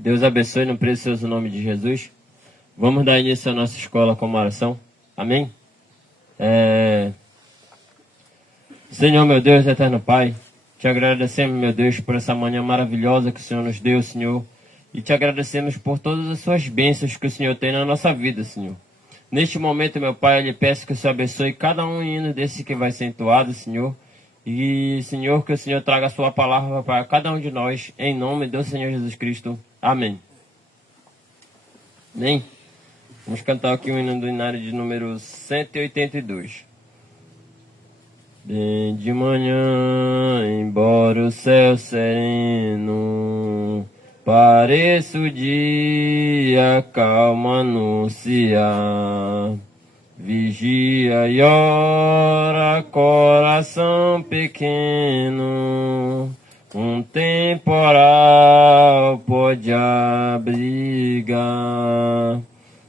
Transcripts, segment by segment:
Deus abençoe no precioso nome de Jesus. Vamos dar início à nossa escola com uma oração. Amém? Senhor, meu Deus, eterno Pai, te agradecemos, meu Deus, por essa manhã maravilhosa que o Senhor nos deu, Senhor. E te agradecemos por todas as suas bênçãos que o Senhor tem na nossa vida, Senhor. Neste momento, meu Pai, eu lhe peço que o Senhor abençoe cada um hino desse que vai ser entoado, Senhor. E, Senhor, que o Senhor traga a sua palavra para cada um de nós, em nome do Senhor Jesus Cristo. Amém. Amém? Vamos cantar aqui o hino do Inário de número 182. Bem de manhã, embora o céu sereno pareça o dia calmo anunciar, vigia e ora, coração pequeno, um temporal pode abrigar.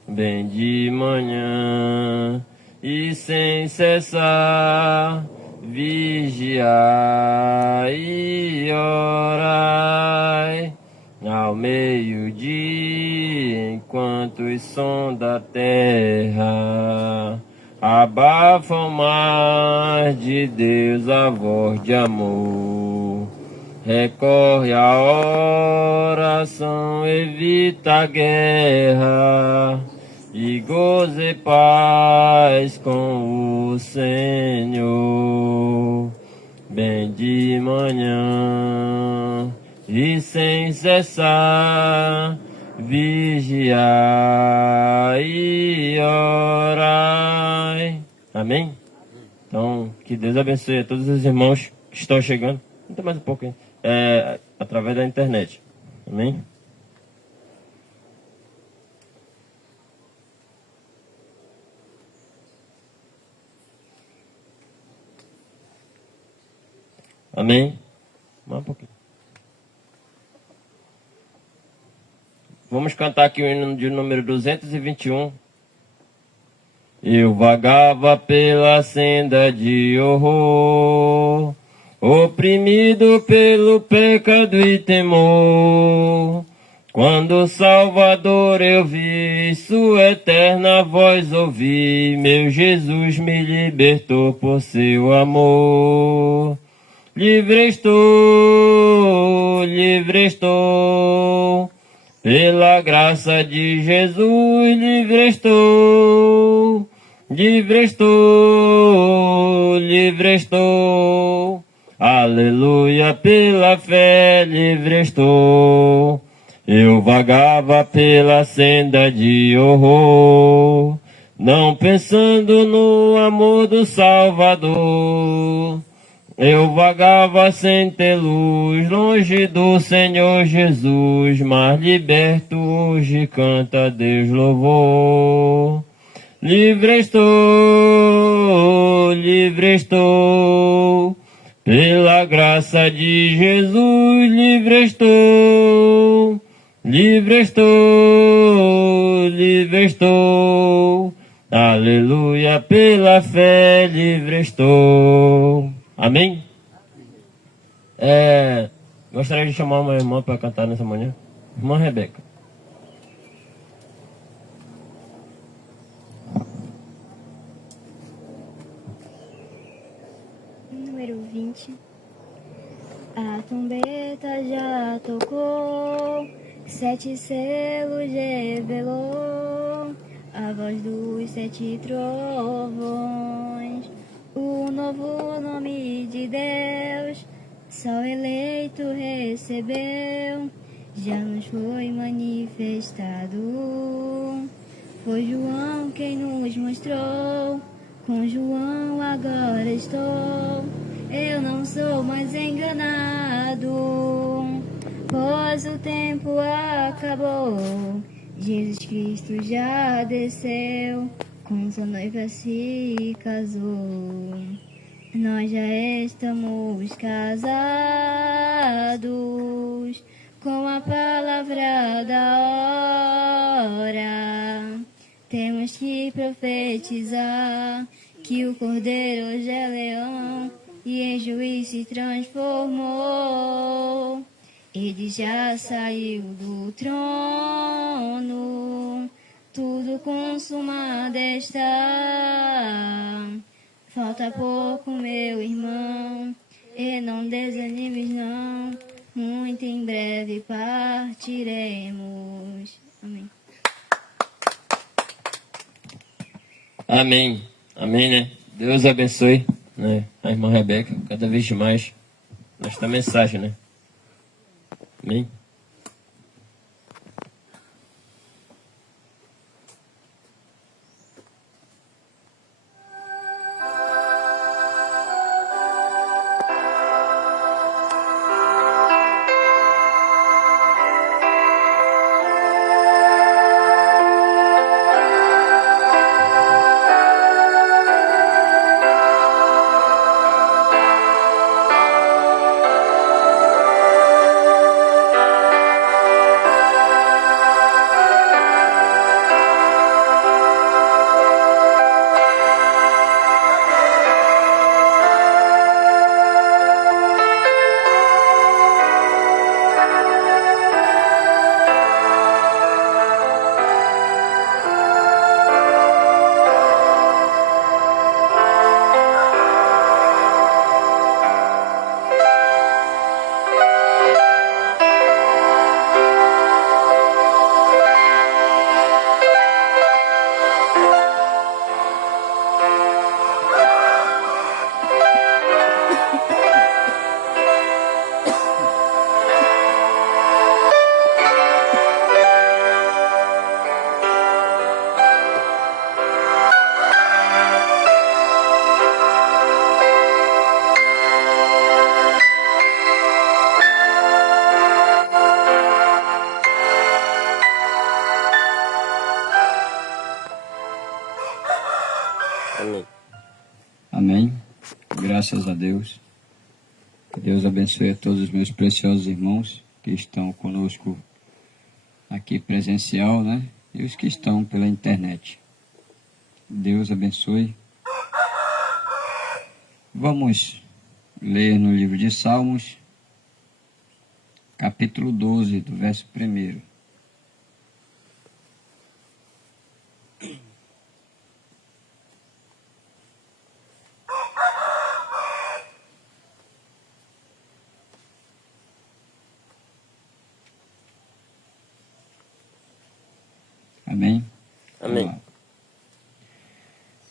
Bem de manhã e sem cessar, vigiai e orai, ao meio-dia, enquanto o som da terra abafa o mar de Deus, a voz de amor. Recorre à oração, evita a guerra e goze paz com o Senhor. Bem de manhã e sem cessar, vigiai e orai. Amém? Então, que Deus abençoe a todos os irmãos que estão chegando. Muito mais um pouco, hein? Através da internet. Amém? Amém? Mais um pouquinho. Vamos cantar aqui o hino de número 221. Eu vagava pela senda de horror, oprimido pelo pecado e temor. Quando o Salvador eu vi, sua eterna voz ouvi, meu Jesus me libertou por seu amor. Livre estou, pela graça de Jesus, livre estou. Livre estou, aleluia, pela fé, livre estou. Eu vagava pela senda de horror, não pensando no amor do Salvador. Eu vagava sem ter luz, longe do Senhor Jesus, mas liberto hoje canta a Deus louvor. Livre estou, pela graça de Jesus, livre estou, aleluia, pela fé, livre estou. Amém? Gostaria de chamar uma irmã para cantar nessa manhã. Irmã Rebeca. Número 20. A trombeta já tocou, 7 selos revelou, a voz dos 7 trovões, o novo nome de Deus, só eleito recebeu, já nos foi manifestado. Foi João quem nos mostrou, com João agora estou. Eu não sou mais enganado, pois o tempo acabou. Jesus Cristo já desceu, com sua noiva se casou. Nós já estamos casados com a palavra da hora. Temos que profetizar que o Cordeiro hoje é leão e em juiz se transformou. Ele já saiu do trono, tudo consumado está. Falta pouco, meu irmão, e não desanimes não, muito em breve partiremos. Amém. Amém. Amém, né? Deus abençoe, né, a irmã Rebeca, cada vez mais, nesta mensagem, né? Amém. Amém. Amém. Graças a Deus. Que Deus abençoe a todos os meus preciosos irmãos que estão conosco aqui presencial, né? E os que estão pela internet. Deus abençoe. Vamos ler no livro de Salmos, capítulo 12, do verso 1. Amém? Amém. Vamos lá.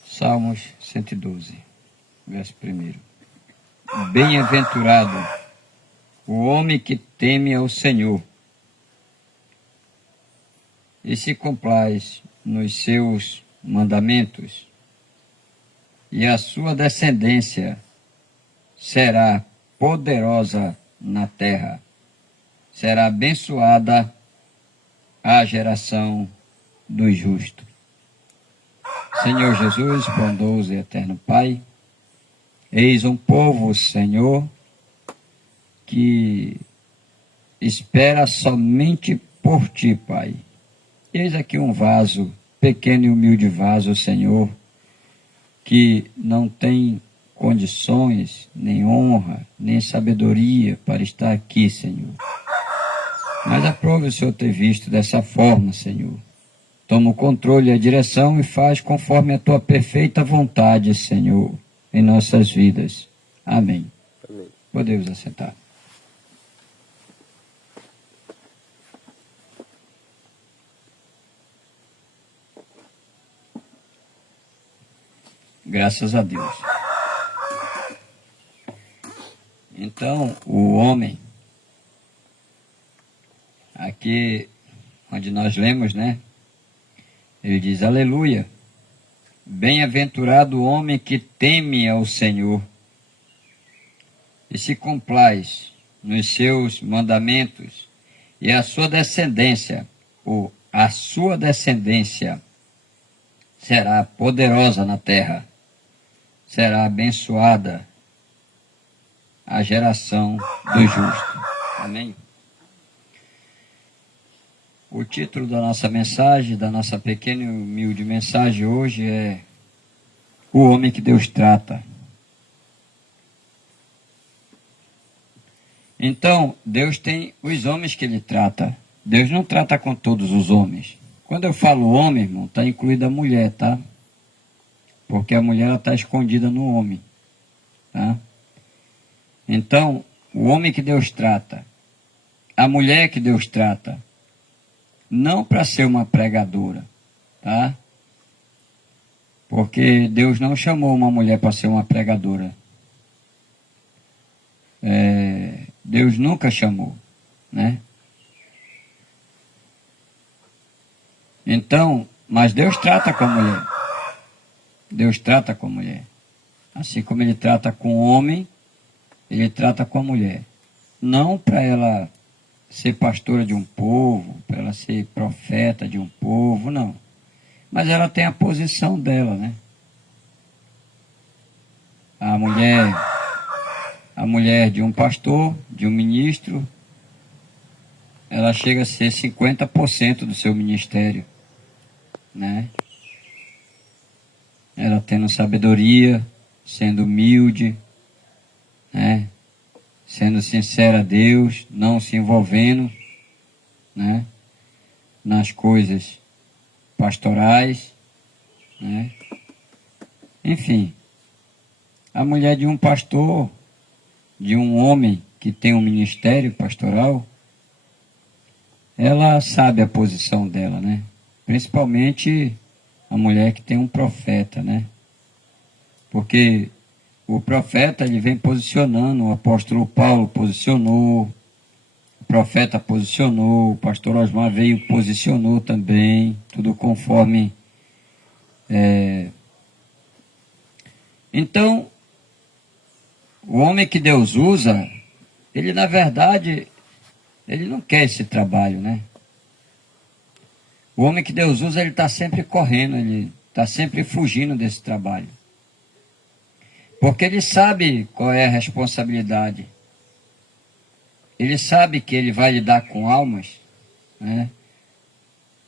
Salmos 112, verso 1. Bem-aventurado o homem que teme ao Senhor e se complaz nos seus mandamentos, e a sua descendência será poderosa na terra. Será abençoada a geração dos justos. Senhor Jesus, bondoso e eterno Pai, eis um povo, Senhor, que espera somente por Ti, Pai. Eis aqui um vaso, pequeno e humilde vaso, Senhor, que não tem condições, nem honra, nem sabedoria para estar aqui, Senhor. Mas aprove o Senhor ter visto dessa forma, Senhor. Toma o controle e a direção e faz conforme a Tua perfeita vontade, Senhor, em nossas vidas. Amém. Amém. Podemos assentar. Graças a Deus. Então, o homem, aqui onde nós lemos, né? Ele diz, aleluia, bem-aventurado o homem que teme ao Senhor e se complaz nos seus mandamentos, e a sua descendência, ou a sua descendência, será poderosa na terra, será abençoada a geração do justo. Amém? O título da nossa mensagem, da nossa pequena e humilde mensagem hoje é O Homem que Deus Trata. Então, Deus tem os homens que Ele trata. Deus não trata com todos os homens. Quando eu falo homem, irmão, está incluída a mulher, tá? Porque a mulher está escondida no homem, tá? Então, o homem que Deus trata, a mulher que Deus trata, não para ser uma pregadora, tá? Porque Deus não chamou uma mulher para ser uma pregadora. Deus nunca chamou, né? Então, mas Deus trata com a mulher. Deus trata com a mulher. Assim como Ele trata com o homem, Ele trata com a mulher. Não para ela ser pastora de um povo, para ela ser profeta de um povo, não. Mas ela tem a posição dela, né? A mulher de um pastor, de um ministro, ela chega a ser 50% do seu ministério, né? Ela tendo sabedoria, sendo humilde, né? Sendo sincera a Deus, não se envolvendo, né? Nas coisas pastorais, né? Enfim, a mulher de um pastor, de um homem que tem um ministério pastoral, ela sabe a posição dela, né? Principalmente a mulher que tem um profeta, né? Porque o profeta, ele vem posicionando, o apóstolo Paulo posicionou, o profeta posicionou, o pastor Osmar veio posicionou também, tudo conforme... Então, o homem que Deus usa, ele na verdade, ele não quer esse trabalho, né? O homem que Deus usa, ele está sempre correndo, ele está sempre fugindo desse trabalho. Porque ele sabe qual é a responsabilidade. Ele sabe que ele vai lidar com almas, né?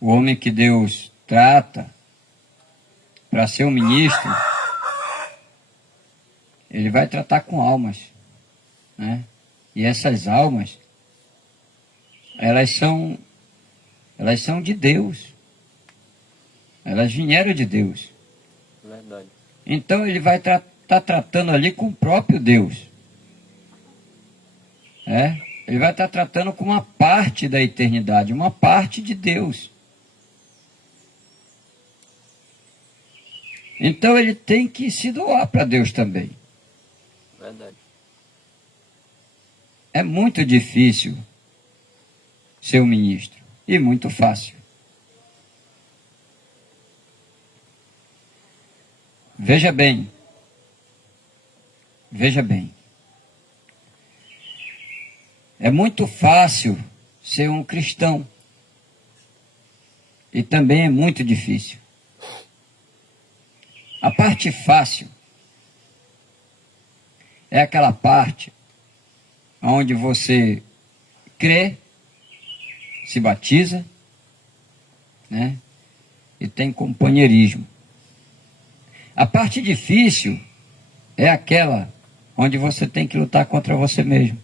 O homem que Deus trata para ser um ministro, ele vai tratar com almas, né? E essas almas, elas são de Deus. Elas vieram de Deus. Verdade. Então ele vai estar tratando ali com o próprio Deus. Ele vai estar tratando com uma parte da eternidade, uma parte de Deus. Então ele tem que se doar para Deus também. Verdade. É muito difícil ser um ministro e muito fácil. Veja bem. É muito fácil ser um cristão e também é muito difícil. A parte fácil é aquela parte onde você crê, se batiza, né? E tem companheirismo. A parte difícil é aquela onde você tem que lutar contra você mesmo.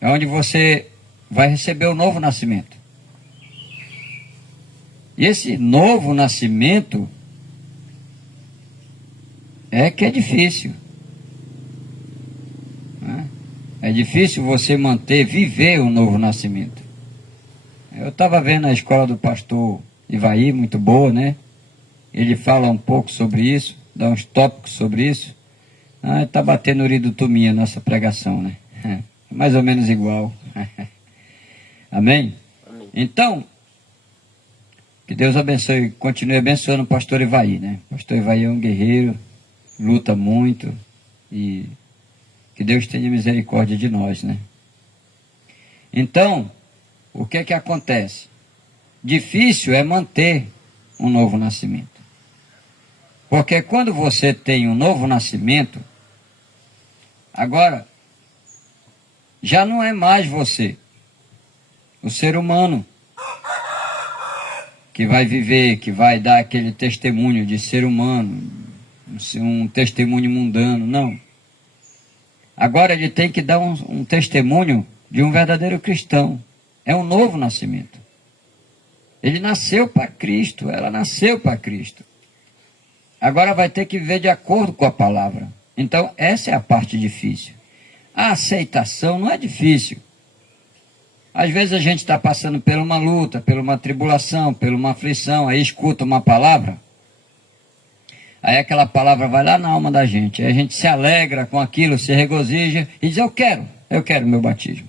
É onde você vai receber o novo nascimento. E esse novo nascimento é que é difícil. É difícil você viver o novo nascimento. Eu estava vendo a escola do pastor Ivaí, muito boa, né? Ele fala um pouco sobre isso, dá uns tópicos sobre isso. Está batendo o urido tuminha a nossa pregação, né? Mais ou menos igual. Amém? Amém. Então, que Deus abençoe, continue abençoando o pastor Ivaí, né? O pastor Ivaí é um guerreiro, luta muito e que Deus tenha misericórdia de nós, né? Então, o que é que acontece? Difícil é manter um novo nascimento. Porque quando você tem um novo nascimento, agora, já não é mais você, o ser humano, que vai viver, que vai dar aquele testemunho de ser humano, um testemunho mundano, não. Agora ele tem que dar um testemunho de um verdadeiro cristão. É um novo nascimento. Ele nasceu para Cristo, ela nasceu para Cristo. Agora vai ter que viver de acordo com a palavra. Então, essa é a parte difícil. A aceitação não é difícil. Às vezes a gente está passando por uma luta, por uma tribulação, por uma aflição, aí escuta uma palavra, aí aquela palavra vai lá na alma da gente, aí a gente se alegra com aquilo, se regozija e diz, eu quero meu batismo.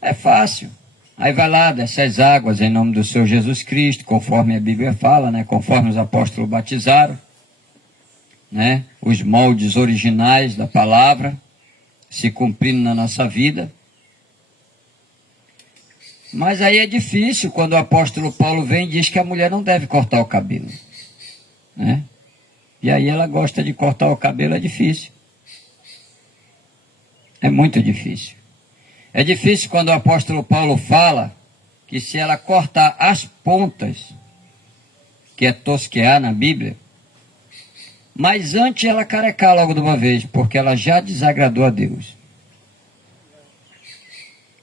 É fácil. Aí vai lá, desce as águas em nome do Senhor Jesus Cristo, conforme a Bíblia fala, né? Conforme os apóstolos batizaram, né? Os moldes originais da palavra se cumprindo na nossa vida. Mas aí é difícil quando o apóstolo Paulo vem e diz que a mulher não deve cortar o cabelo, né? E aí ela gosta de cortar o cabelo, é difícil. É muito difícil. É difícil quando o apóstolo Paulo fala que se ela cortar as pontas, que é tosquear na Bíblia, mas antes ela carecar logo de uma vez, porque ela já desagradou a Deus.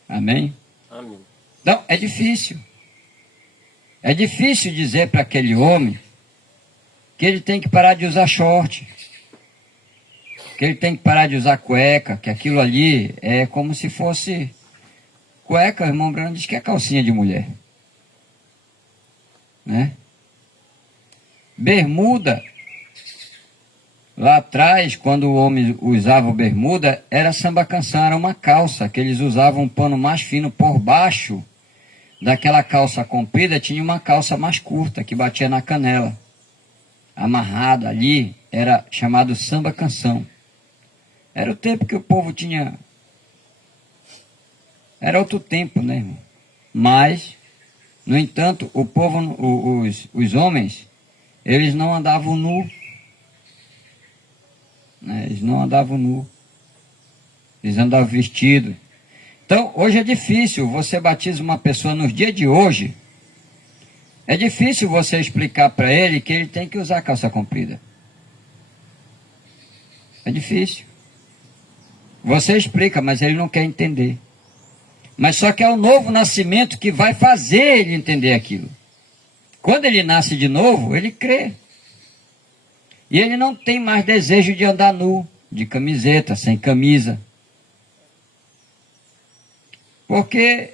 Amém? Amém. Então, é difícil. É difícil dizer para aquele homem que ele tem que parar de usar short, que ele tem que parar de usar cueca, que aquilo ali é como se fosse cueca, o irmão Brando diz que é calcinha de mulher, né? Bermuda, lá atrás, quando o homem usava bermuda, era samba canção, era uma calça, que eles usavam um pano mais fino por baixo daquela calça comprida, tinha uma calça mais curta, que batia na canela, amarrada ali, era chamado samba canção. Era o tempo que o povo tinha. Era outro tempo, né, irmão? Mas, no entanto, o povo, os homens, eles não andavam nu. Né? Eles não andavam nu. Eles andavam vestidos. Então, hoje é difícil. Você batiza uma pessoa nos dias de hoje. É difícil você explicar para ele que ele tem que usar calça comprida. É difícil. Você explica, mas ele não quer entender. Mas só que é o novo nascimento que vai fazer ele entender aquilo. Quando ele nasce de novo, ele crê. E ele não tem mais desejo de andar nu, de camiseta, sem camisa. Porque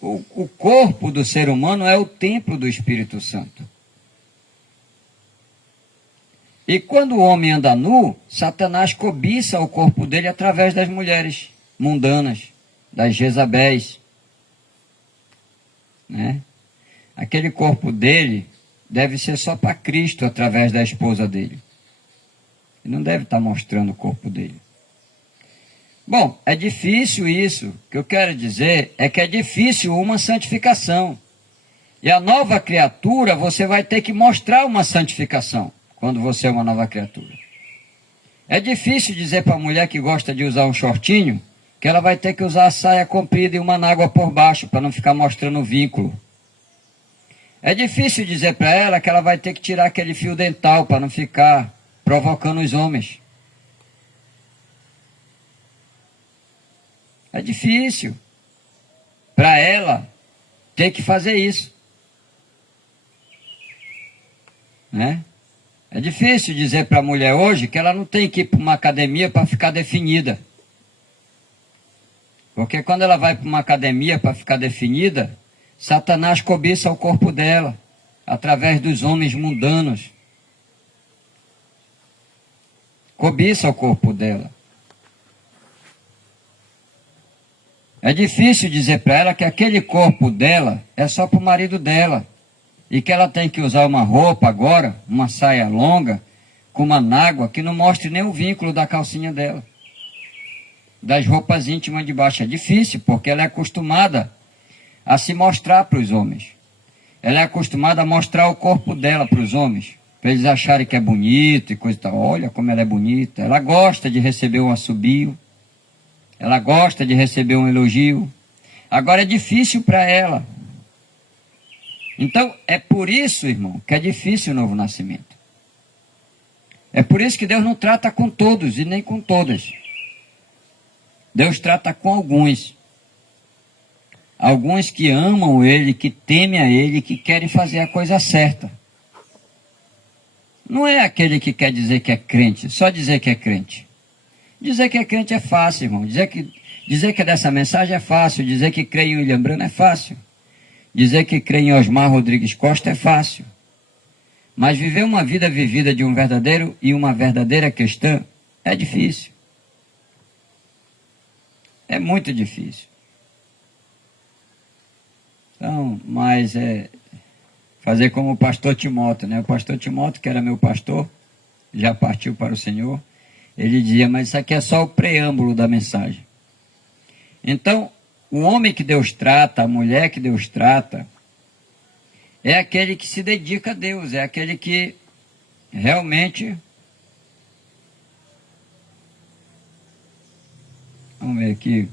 o corpo do ser humano é o templo do Espírito Santo. E quando o homem anda nu, Satanás cobiça o corpo dele através das mulheres mundanas, das Jezabéis, né? Aquele corpo dele deve ser só para Cristo através da esposa dele. Ele não deve estar mostrando o corpo dele. Bom, é difícil isso. O que eu quero dizer é que é difícil uma santificação. E a nova criatura, você vai ter que mostrar uma santificação quando você é uma nova criatura. É difícil dizer para a mulher que gosta de usar um shortinho que ela vai ter que usar a saia comprida e uma nágua por baixo para não ficar mostrando o vínculo. É difícil dizer para ela que ela vai ter que tirar aquele fio dental para não ficar provocando os homens. É difícil para ela ter que fazer isso, né? É difícil dizer para a mulher hoje que ela não tem que ir para uma academia para ficar definida. Porque quando ela vai para uma academia para ficar definida, Satanás cobiça o corpo dela, através dos homens mundanos. Cobiça o corpo dela. É difícil dizer para ela que aquele corpo dela é só para o marido dela. E que ela tem que usar uma roupa agora, uma saia longa, com uma nágua, que não mostre nem o vínculo da calcinha dela. Das roupas íntimas de baixo. É difícil, porque ela é acostumada a se mostrar para os homens. Ela é acostumada a mostrar o corpo dela para os homens, para eles acharem que é bonito e coisa e tal. Olha como ela é bonita. Ela gosta de receber um assobio. Ela gosta de receber um elogio. Agora é difícil para ela. Então, é por isso, irmão, que é difícil o novo nascimento. É por isso que Deus não trata com todos e nem com todas. Deus trata com alguns. Alguns que amam Ele, que temem a Ele, que querem fazer a coisa certa. Não é aquele que quer dizer que é crente, só dizer que é crente. Dizer que é crente é fácil, irmão. Dizer que é dessa mensagem é fácil. Dizer que crê em William Branham é fácil. Dizer que crê em Osmar Rodrigues Costa é fácil. Mas viver uma vida vivida de um verdadeiro e uma verdadeira cristã é difícil. É muito difícil. Então, mas é fazer como o pastor Timóteo, né? O pastor Timóteo, que era meu pastor, já partiu para o Senhor. Ele dizia, mas isso aqui é só o preâmbulo da mensagem. Então, o homem que Deus trata, a mulher que Deus trata, é aquele que se dedica a Deus, é aquele que realmente... Vamos ver aqui.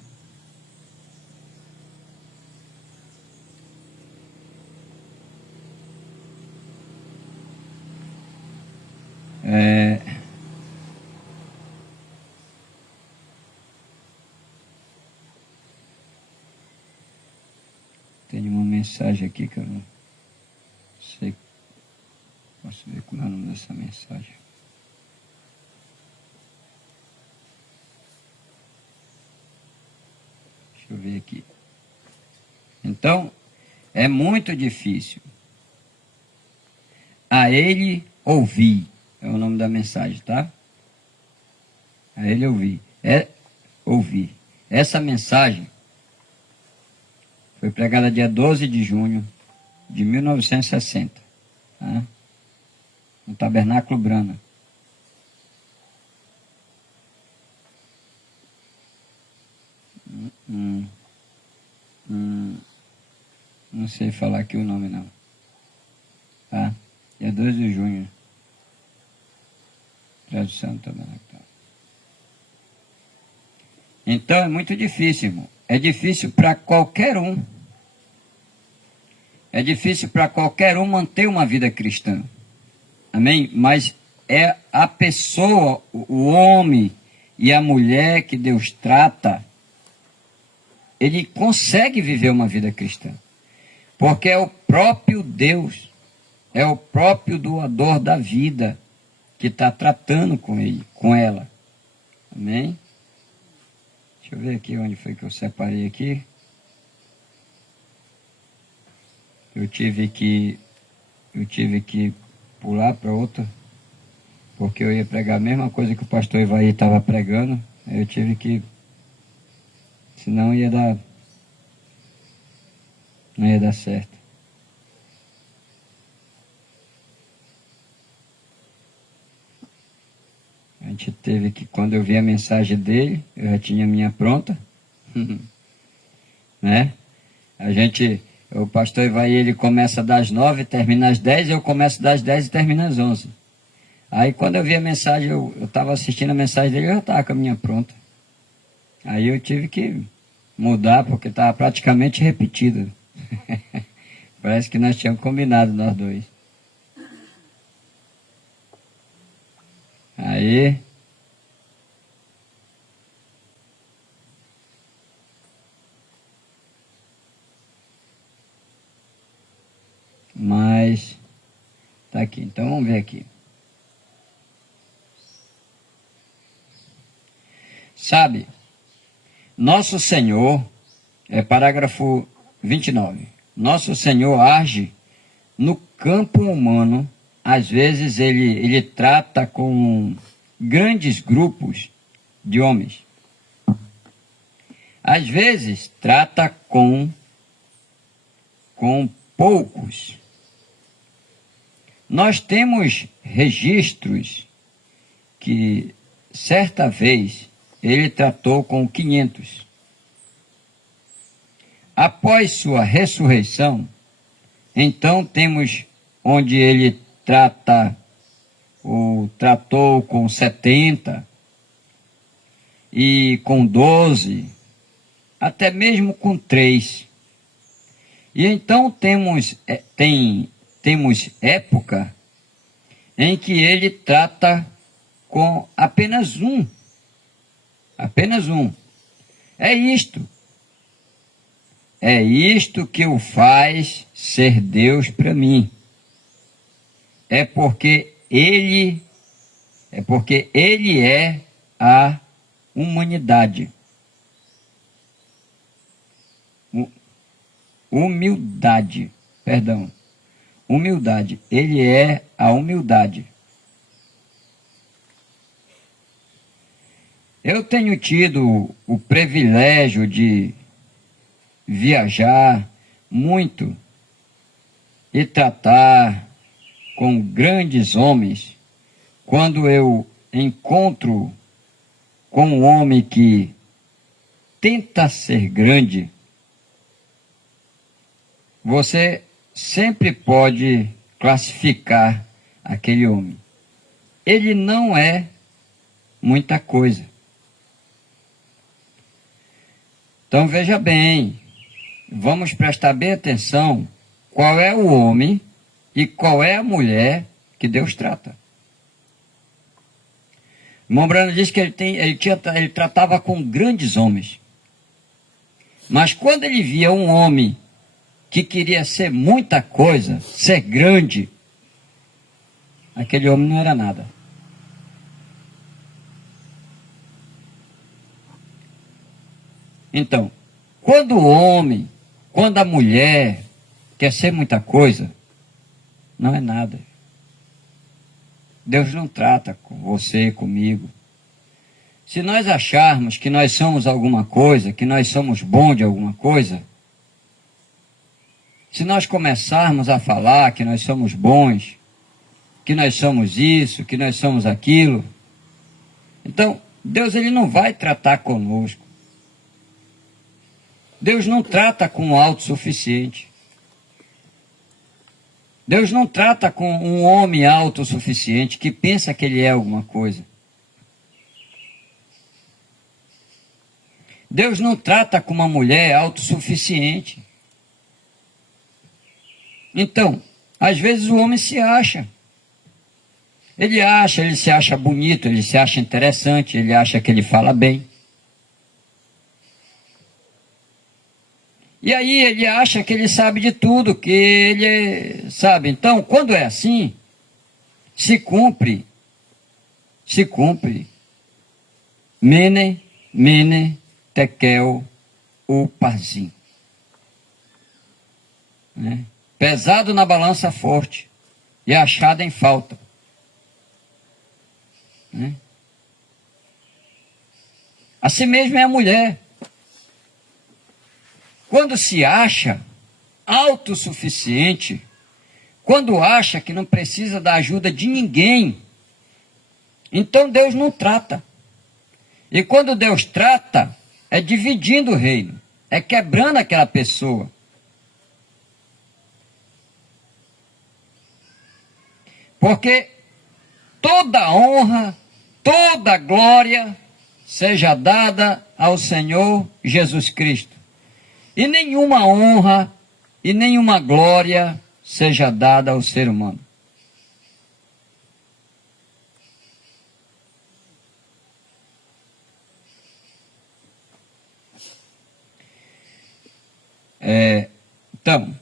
Tem uma mensagem aqui que eu não sei. Posso ver qual é o nome dessa mensagem. Deixa eu ver aqui. Então, é muito difícil. A ele ouvir. É o nome da mensagem, tá? A ele ouvir. É ouvir. Essa mensagem foi pregada dia 12 de junho de 1960. Tá? No Tabernáculo Brana. Não sei falar aqui o nome não. Tá? Dia 12 de junho. Tradução do Tabernáculo. Então é muito difícil, irmão. É difícil para qualquer um. É difícil para qualquer um manter uma vida cristã. Amém? Mas é a pessoa, o homem e a mulher que Deus trata, ele consegue viver uma vida cristã. Porque é o próprio Deus, é o próprio doador da vida que está tratando com ele, com ela. Amém? Deixa eu ver aqui onde foi que eu separei aqui. Eu tive que pular para outra, porque eu ia pregar a mesma coisa que o pastor Ivaí estava pregando. Eu tive que, senão não ia dar certo. A gente teve que, quando eu vi a mensagem dele, eu já tinha a minha pronta, né? O pastor Ivaí, ele começa das 9, termina às 10, eu começo das 10 e termino às 11. Aí quando eu vi a mensagem, eu estava assistindo a mensagem dele, eu já estava com a minha pronta. Aí eu tive que mudar, porque estava praticamente repetido. Parece que nós tínhamos combinado, nós dois. Aí... Mas... Tá aqui, então vamos ver aqui. Sabe, nosso Senhor, parágrafo 29, nosso Senhor age no campo humano. Às vezes ele trata com grandes grupos de homens. Às vezes trata com poucos. Nós temos registros que certa vez ele tratou com 500. Após sua ressurreição, então temos onde ele tratou com 70 e com 12, até mesmo com 3. E então temos época em que ele trata com apenas um. É isto. É isto que o faz ser Deus para mim. É porque Ele é a humanidade. Humildade. Ele é a humildade. Eu tenho tido o privilégio de viajar muito e tratar com grandes homens. Quando eu encontro com um homem que tenta ser grande, você sempre pode classificar aquele homem. Ele não é muita coisa. Então veja bem, vamos prestar bem atenção qual é o homem e qual é a mulher que Deus trata. O irmão Brano disse que ele tratava com grandes homens. Mas quando ele via um homem que queria ser muita coisa, ser grande, aquele homem não era nada. Então, quando o homem, quando a mulher quer ser muita coisa, não é nada. Deus não trata com você, comigo. Se nós acharmos que nós somos alguma coisa, que nós somos bons de alguma coisa, se nós começarmos a falar que nós somos bons, que nós somos isso, que nós somos aquilo, então Deus ele não vai tratar conosco. Deus não trata com o autossuficiente. Deus não trata com um homem autossuficiente que pensa que ele é alguma coisa. Deus não trata com uma mulher autossuficiente. Então, às vezes o homem se acha. Ele se acha bonito, ele se acha interessante, ele acha que ele fala bem. E aí ele acha que ele sabe de tudo, que ele sabe. Então, quando é assim, se cumpre. Mene, tekel, upazim. Né? Pesado na balança forte e achado em falta. Né? Assim mesmo é a mulher. Quando se acha autossuficiente, quando acha que não precisa da ajuda de ninguém, então Deus não trata. E quando Deus trata, é dividindo o reino, é quebrando aquela pessoa. Porque toda honra, toda glória seja dada ao Senhor Jesus Cristo. E nenhuma honra e nenhuma glória seja dada ao ser humano. Então,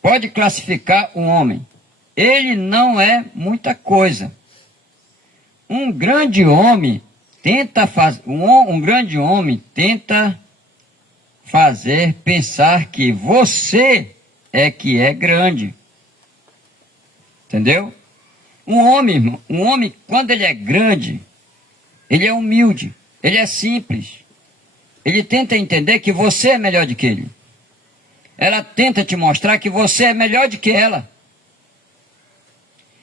pode classificar um homem. Ele não é muita coisa. Um grande homem tenta fazer pensar que você é que é grande. Entendeu? Um homem, quando ele é grande, ele é humilde, ele é simples. Ele tenta entender que você é melhor do que ele. Ela tenta te mostrar que você é melhor do que ela.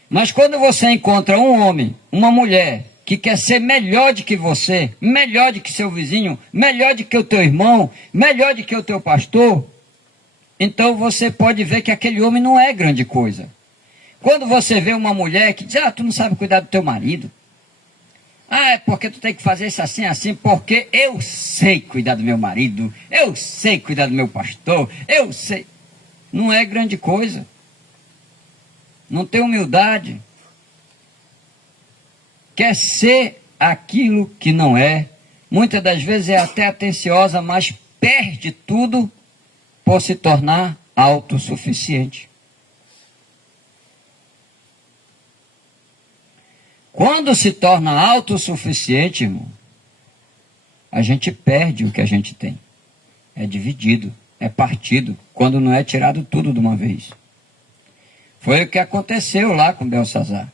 Mas quando você encontra um homem, uma mulher, que quer ser melhor do que você, melhor do que seu vizinho, melhor do que o teu irmão, melhor do que o teu pastor, então você pode ver que aquele homem não é grande coisa. Quando você vê uma mulher que diz, tu não sabe cuidar do teu marido. É porque tu tem que fazer isso assim, assim, porque eu sei cuidar do meu marido, eu sei cuidar do meu pastor, eu sei. Não é grande coisa. Não tem humildade. Quer ser aquilo que não é, muitas das vezes é até atenciosa, mas perde tudo por se tornar autossuficiente. Quando se torna autossuficiente, irmão, a gente perde o que a gente tem. É dividido, é partido, quando não é tirado tudo de uma vez. Foi o que aconteceu lá com Belsazar.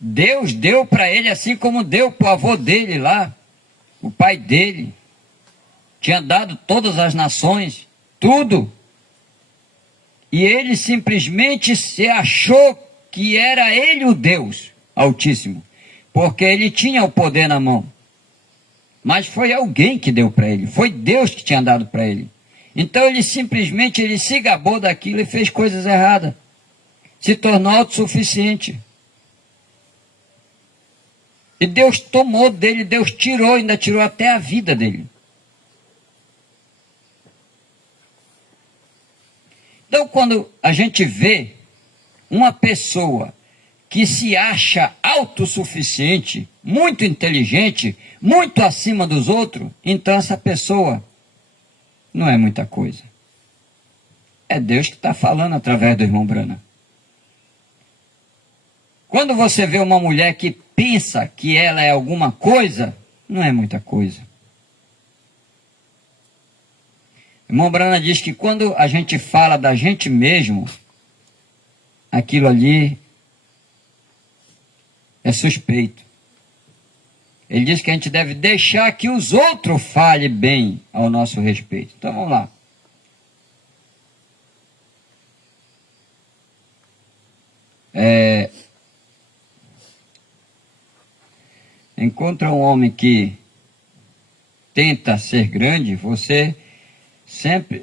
Deus deu para ele assim como deu para o avô dele lá, o pai dele. Tinha dado todas as nações, tudo. E ele simplesmente se achou que era ele o Deus Altíssimo, porque ele tinha o poder na mão. Mas foi alguém que deu para ele, foi Deus que tinha dado para ele. Então ele simplesmente se gabou daquilo e fez coisas erradas. Se tornou autossuficiente. E Deus tomou dele, Deus tirou, ainda tirou até a vida dele. Então quando a gente vê uma pessoa que se acha autossuficiente, muito inteligente, muito acima dos outros, então essa pessoa não é muita coisa. É Deus que está falando através do irmão Brana. Quando você vê uma mulher que pensa que ela é alguma coisa, não é muita coisa. O irmão Brana diz que quando a gente fala da gente mesmo, aquilo ali é suspeito. Ele diz que a gente deve deixar que os outros falem bem ao nosso respeito. Então vamos lá. Encontra um homem que tenta ser grande, você sempre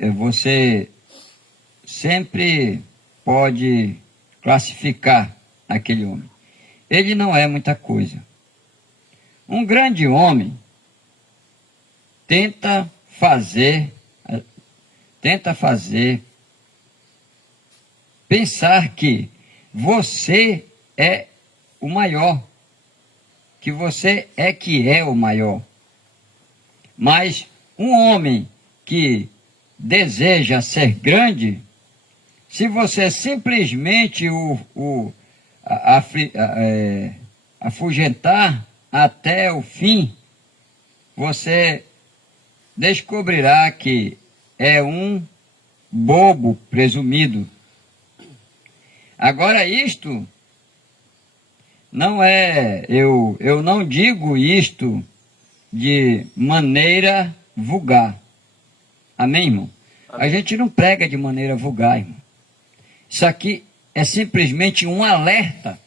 pode classificar aquele homem. Ele não é muita coisa. Um grande homem tenta pensar que você é o maior, que você é que é o maior. Mas um homem que deseja ser grande, se você simplesmente afugentar até o fim, você descobrirá que é um bobo presumido. Agora isto não é, eu não digo isto de maneira vulgar. Amém, irmão? Amém. A gente não prega de maneira vulgar, irmão. Isso aqui é simplesmente um alerta.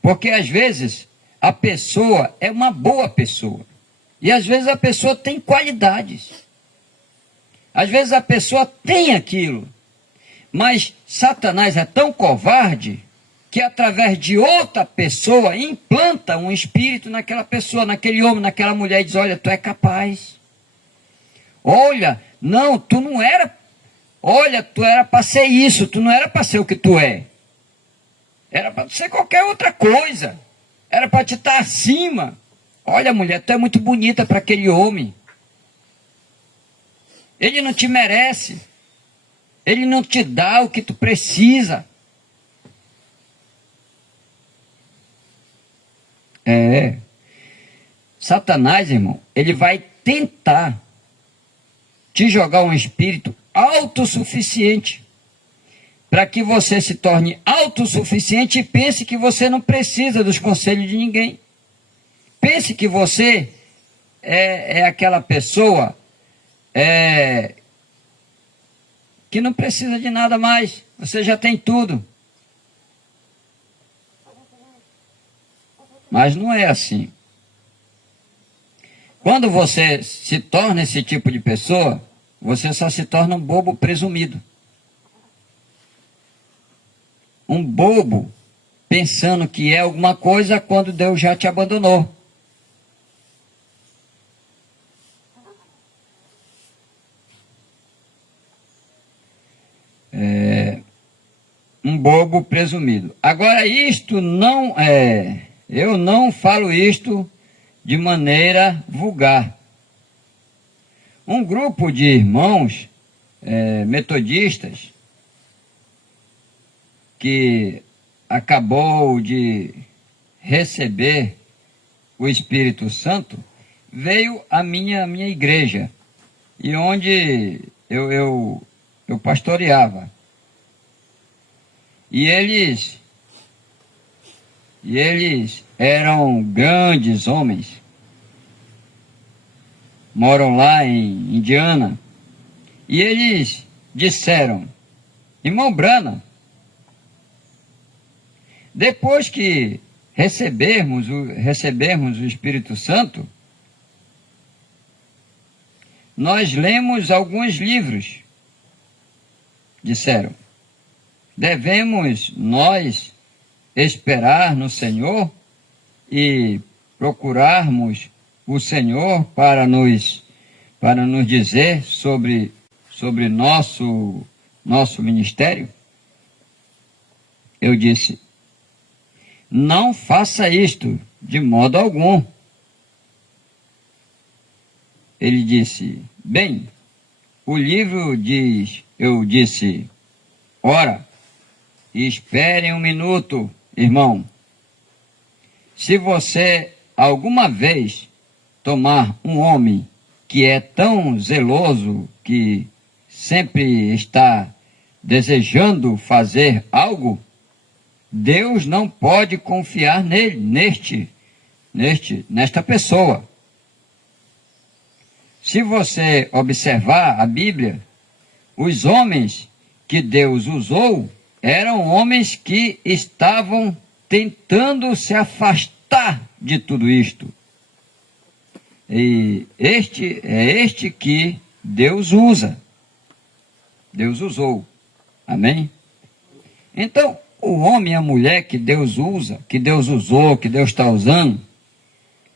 Porque às vezes a pessoa é uma boa pessoa. E às vezes a pessoa tem qualidades. Às vezes a pessoa tem aquilo. Mas Satanás é tão covarde que através de outra pessoa implanta um espírito naquela pessoa, naquele homem, naquela mulher e diz: olha, tu é capaz. Olha, não, tu não era. Olha, tu era para ser isso, tu não era para ser o que tu é. Era para ser qualquer outra coisa. Era para te estar acima. Olha, mulher, tu é muito bonita para aquele homem. Ele não te merece. Ele não te dá o que tu precisa. Satanás, irmão, ele vai tentar te jogar um espírito autossuficiente, para que você se torne autossuficiente e pense que você não precisa dos conselhos de ninguém. Pense que você é aquela pessoa que não precisa de nada mais. Você já tem tudo. Mas não é assim. Quando você se torna esse tipo de pessoa, você só se torna um bobo presumido. Um bobo pensando que é alguma coisa quando Deus já te abandonou. Um bobo presumido. Agora, isto não é... Eu não falo isto de maneira vulgar. Um grupo de irmãos metodistas que acabou de receber o Espírito Santo veio à minha igreja, e onde eu pastoreava. E eles eram grandes homens, moram lá em Indiana, e eles disseram: irmão Branham, depois que recebermos o Espírito Santo, nós lemos alguns livros. Disseram: devemos nós esperar no Senhor e procurarmos o Senhor para nos dizer sobre nosso ministério? Eu disse: não faça isto de modo algum. Ele disse: bem, o livro diz. Eu disse: ora, espere um minuto, irmão. Se você alguma vez tomar um homem que é tão zeloso, que sempre está desejando fazer algo, Deus não pode confiar nele, nesta pessoa. Se você observar a Bíblia, os homens que Deus usou eram homens que estavam tentando se afastar de tudo isto. E este que Deus usa. Deus usou. Amém? Então, o homem e a mulher que Deus usa, que Deus usou, que Deus está usando,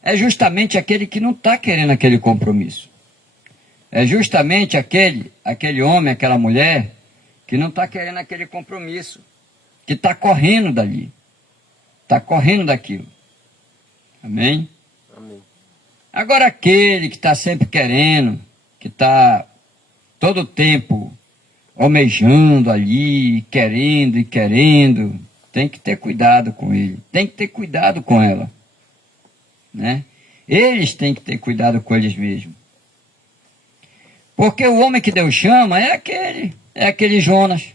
é justamente aquele que não está querendo aquele compromisso. É justamente aquele homem, aquela mulher, que não está querendo aquele compromisso, que está correndo dali, está correndo daquilo. Amém? Amém. Agora aquele que está sempre querendo, que está todo o tempo almejando ali, querendo e querendo, tem que ter cuidado com ele, tem que ter cuidado com ela, né? Eles têm que ter cuidado com eles mesmos. Porque o homem que Deus chama é aquele Jonas.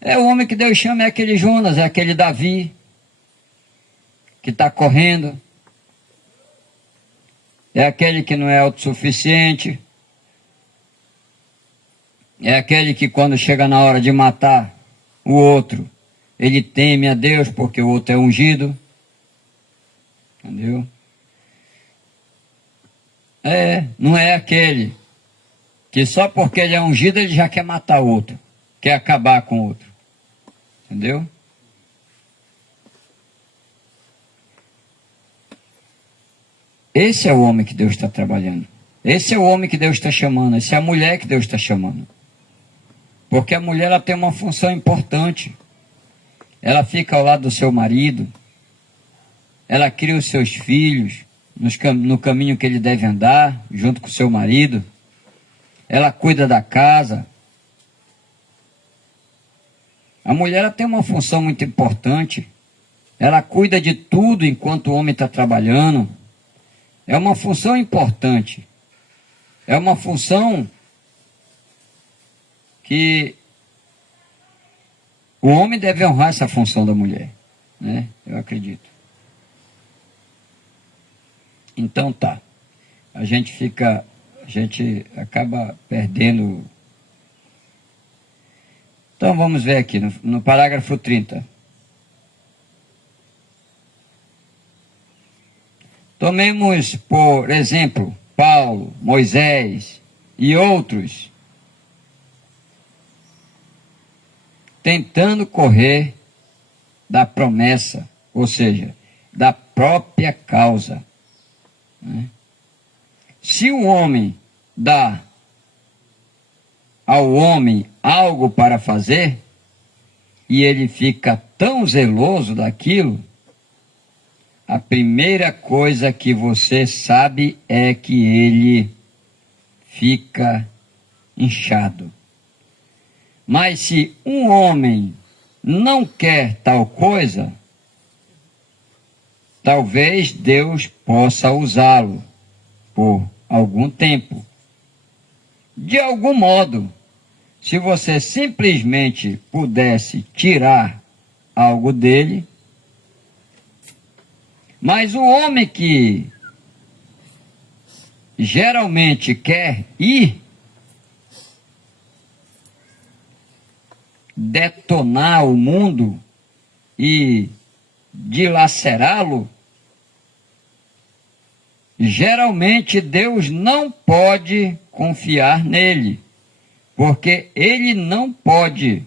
O homem que Deus chama é aquele Jonas, é aquele Davi, que está correndo. É aquele que não é autossuficiente. É aquele que quando chega na hora de matar o outro, ele teme a Deus porque o outro é ungido. Entendeu? Não é aquele que só porque ele é ungido ele já quer matar o outro, quer acabar com o outro. Entendeu? Esse é o homem que Deus está trabalhando. Esse é o homem que Deus está chamando. Essa é a mulher que Deus está chamando. Porque a mulher ela tem uma função importante. Ela fica ao lado do seu marido. Ela cria os seus filhos no caminho que ele deve andar, junto com o seu marido. Ela cuida da casa. A mulher ela tem uma função muito importante. Ela cuida de tudo enquanto o homem está trabalhando. É uma função importante. É uma função que o homem deve honrar essa função da mulher, né? Eu acredito. Então tá. A gente acaba perdendo. Então vamos ver aqui no parágrafo 30. Tomemos, por exemplo, Paulo, Moisés e outros tentando correr da promessa, ou seja, da própria causa, né? Se o homem dá ao homem algo para fazer e ele fica tão zeloso daquilo, a primeira coisa que você sabe é que ele fica inchado. Mas se um homem não quer tal coisa, talvez Deus possa usá-lo por algum tempo. De algum modo, se você simplesmente pudesse tirar algo dele, mas o homem que geralmente quer ir detonar o mundo e dilacerá-lo, geralmente Deus não pode confiar nele, porque ele não pode,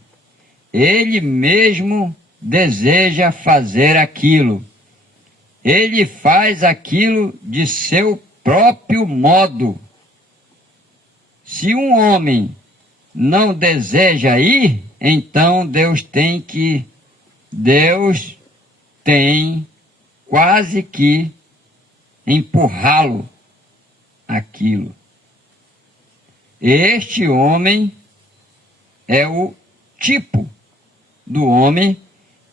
ele mesmo deseja fazer aquilo. Ele faz aquilo de seu próprio modo. Se um homem não deseja ir, então Deus tem quase que empurrá-lo aquilo. Este homem é o tipo do homem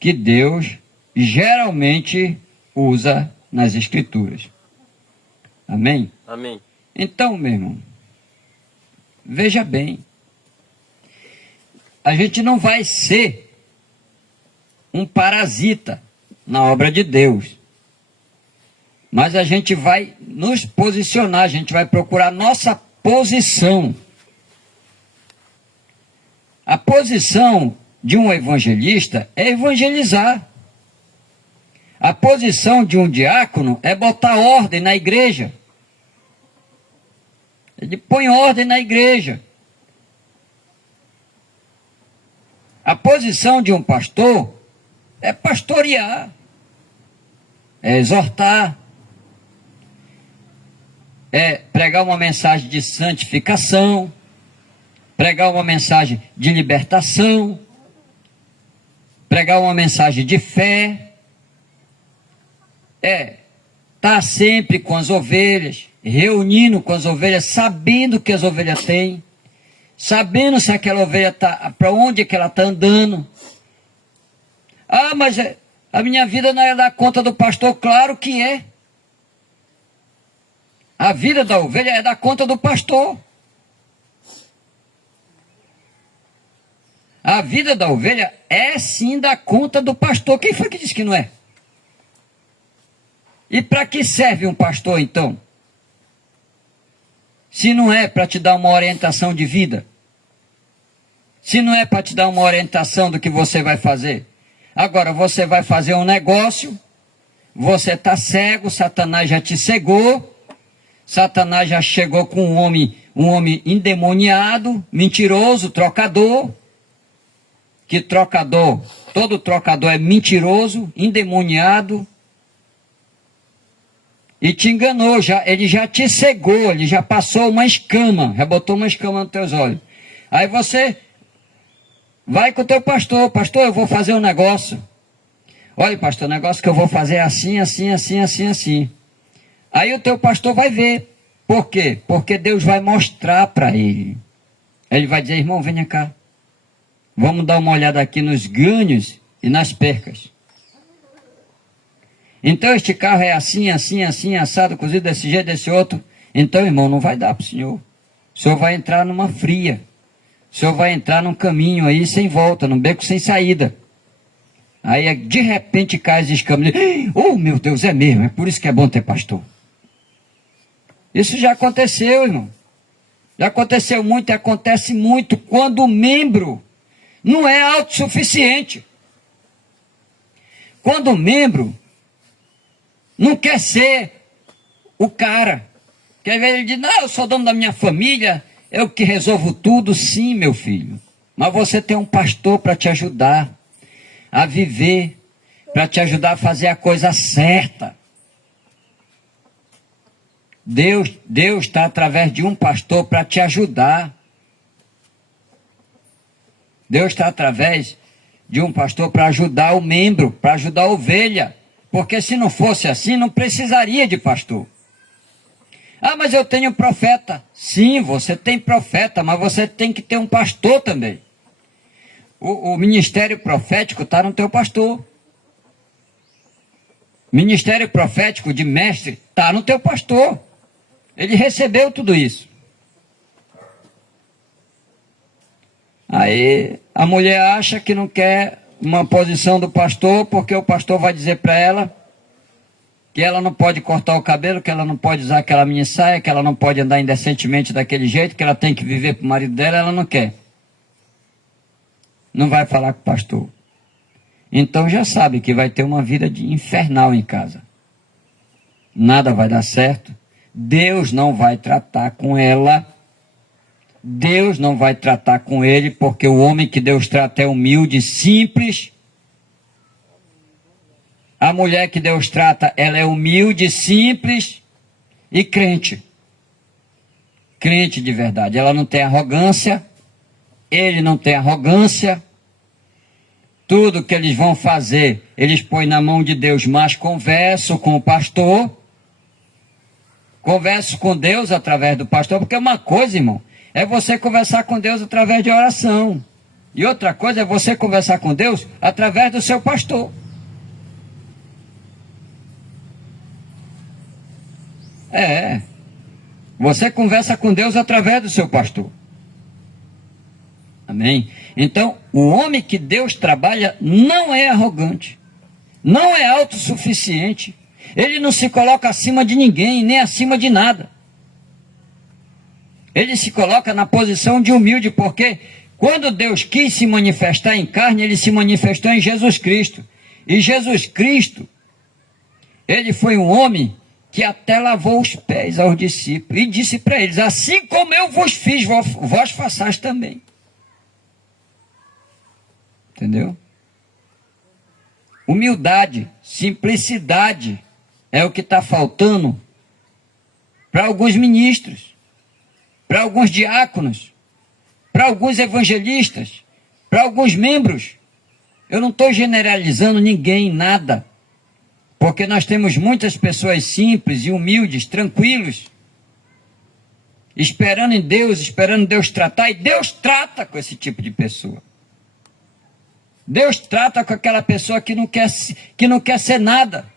que Deus geralmente usa nas Escrituras. Amém? Amém. Então, meu irmão, veja bem, a gente não vai ser um parasita na obra de Deus, mas a gente vai nos posicionar, a gente vai procurar nossa posição. A posição de um evangelista é evangelizar. A posição de um diácono é botar ordem na igreja. Ele põe ordem na igreja. A posição de um pastor é pastorear, é exortar, é pregar uma mensagem de santificação, pregar uma mensagem de libertação, pregar uma mensagem de fé, estar sempre com as ovelhas, reunindo com as ovelhas, sabendo o que as ovelhas têm, sabendo se aquela ovelha está, para onde é que ela está andando. Ah, mas a minha vida não é dar conta do pastor. Claro que é. A vida da ovelha é dar conta do pastor. A vida da ovelha é sim dar conta do pastor. Quem foi que disse que não é? E para que serve um pastor então? Se não é para te dar uma orientação de vida, se não é para te dar uma orientação do que você vai fazer. Agora você vai fazer um negócio, você está cego, Satanás já te cegou, Satanás já chegou com um homem endemoniado, mentiroso, trocador, que trocador, todo trocador é mentiroso, endemoniado, e te enganou, ele já te cegou, ele já passou uma escama, já botou uma escama nos teus olhos. Aí você vai com o teu pastor, pastor, eu vou fazer um negócio. Olha, pastor, o negócio que eu vou fazer é assim, assim, assim, assim, assim. Aí o teu pastor vai ver. Por quê? Porque Deus vai mostrar para ele. Ele vai dizer, irmão, venha cá. Vamos dar uma olhada aqui nos ganhos e nas percas. Então este carro é assim, assim, assim, assado, cozido desse jeito, desse outro. Então, irmão, não vai dar para o senhor. O senhor vai entrar numa fria. O senhor vai entrar num caminho aí sem volta, num beco sem saída. Aí de repente cai as escamas. Oh, meu Deus, é mesmo. É por isso que é bom ter pastor. Isso já aconteceu, irmão. Já aconteceu muito e acontece muito quando o membro não é autossuficiente. Quando o membro não quer ser o cara. Quer ver ele diz, não, eu sou dono da minha família, eu que resolvo tudo. Sim, meu filho. Mas você tem um pastor para te ajudar a viver, para te ajudar a fazer a coisa certa. Deus está através de um pastor para te ajudar. Deus está através de um pastor para ajudar o membro, para ajudar a ovelha, Porque se não fosse assim, não precisaria de pastor. Ah, mas eu tenho profeta. Sim, você tem profeta, mas você tem que ter um pastor também. O ministério profético está no teu pastor. Ministério profético de mestre está no teu pastor. Ele recebeu tudo isso. Aí a mulher acha que não quer uma posição do pastor, porque o pastor vai dizer para ela que ela não pode cortar o cabelo, que ela não pode usar aquela mini saia, que ela não pode andar indecentemente daquele jeito, que ela tem que viver para o marido dela, ela não quer. Não vai falar com o pastor. Então já sabe que vai ter uma vida infernal em casa. Nada vai dar certo. Deus não vai tratar com ela. Deus não vai tratar com ele, porque o homem que Deus trata é humilde, simples. A mulher que Deus trata, ela é humilde, simples e crente. Crente de verdade. Ela não tem arrogância, ele não tem arrogância. Tudo que eles vão fazer, eles põem na mão de Deus, mas converso com o pastor. Converso com Deus através do pastor, porque uma coisa, irmão, é você conversar com Deus através de oração. E outra coisa é você conversar com Deus através do seu pastor. Você conversa com Deus através do seu pastor. Amém? Então, o homem que Deus trabalha não é arrogante, não é autossuficiente. Ele não se coloca acima de ninguém, nem acima de nada. Ele se coloca na posição de humilde, porque quando Deus quis se manifestar em carne, ele se manifestou em Jesus Cristo. E Jesus Cristo, ele foi um homem que até lavou os pés aos discípulos e disse para eles: assim como eu vos fiz, vós façais também. Entendeu? Humildade, simplicidade é o que está faltando para alguns ministros, para alguns diáconos, para alguns evangelistas, para alguns membros. Eu não estou generalizando ninguém, nada, porque nós temos muitas pessoas simples e humildes, tranquilos, esperando em Deus, esperando Deus tratar, e Deus trata com esse tipo de pessoa. Deus trata com aquela pessoa que não quer ser nada,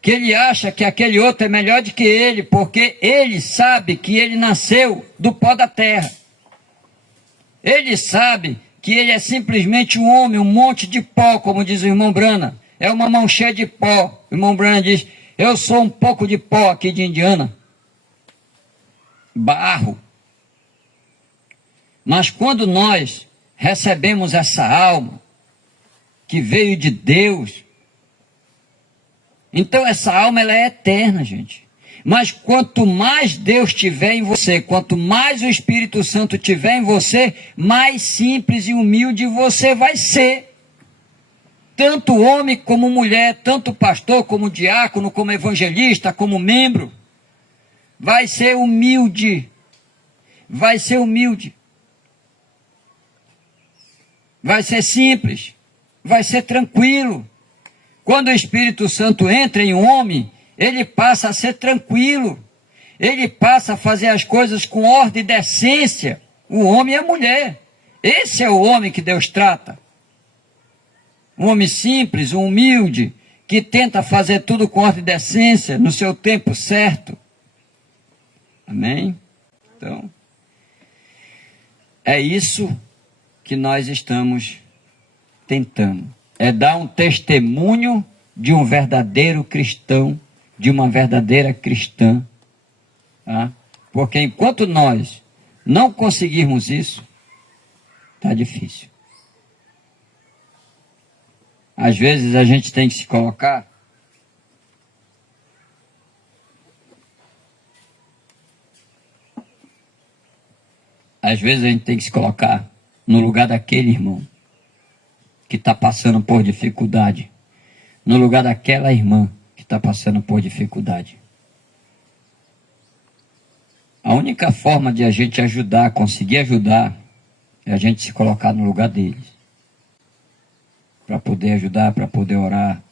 que ele acha que aquele outro é melhor do que ele, porque ele sabe que ele nasceu do pó da terra. Ele sabe que ele é simplesmente um homem, um monte de pó, como diz o irmão Brana. É uma mão cheia de pó. O irmão Brana diz: eu sou um pouco de pó aqui de Indiana. Barro. Mas quando nós recebemos essa alma que veio de Deus, então essa alma ela é eterna, gente. Mas quanto mais Deus tiver em você, quanto mais o Espírito Santo tiver em você, mais simples e humilde você vai ser. Tanto homem como mulher, tanto pastor como diácono, como evangelista, como membro, vai ser humilde. Vai ser humilde. Vai ser simples, vai ser tranquilo. Quando o Espírito Santo entra em um homem, ele passa a ser tranquilo. Ele passa a fazer as coisas com ordem e decência. O homem e a mulher. Esse é o homem que Deus trata. Um homem simples, um humilde, que tenta fazer tudo com ordem e decência, no seu tempo certo. Amém? Então, é isso que nós estamos tentando. É dar um testemunho de um verdadeiro cristão, de uma verdadeira cristã. Tá? Porque enquanto nós não conseguirmos isso, está difícil. Às vezes a gente tem que se colocar no lugar daquele irmão que está passando por dificuldade, no lugar daquela irmã que está passando por dificuldade. A única forma de a gente ajudar, conseguir ajudar, é a gente se colocar no lugar deles, para poder ajudar, para poder orar,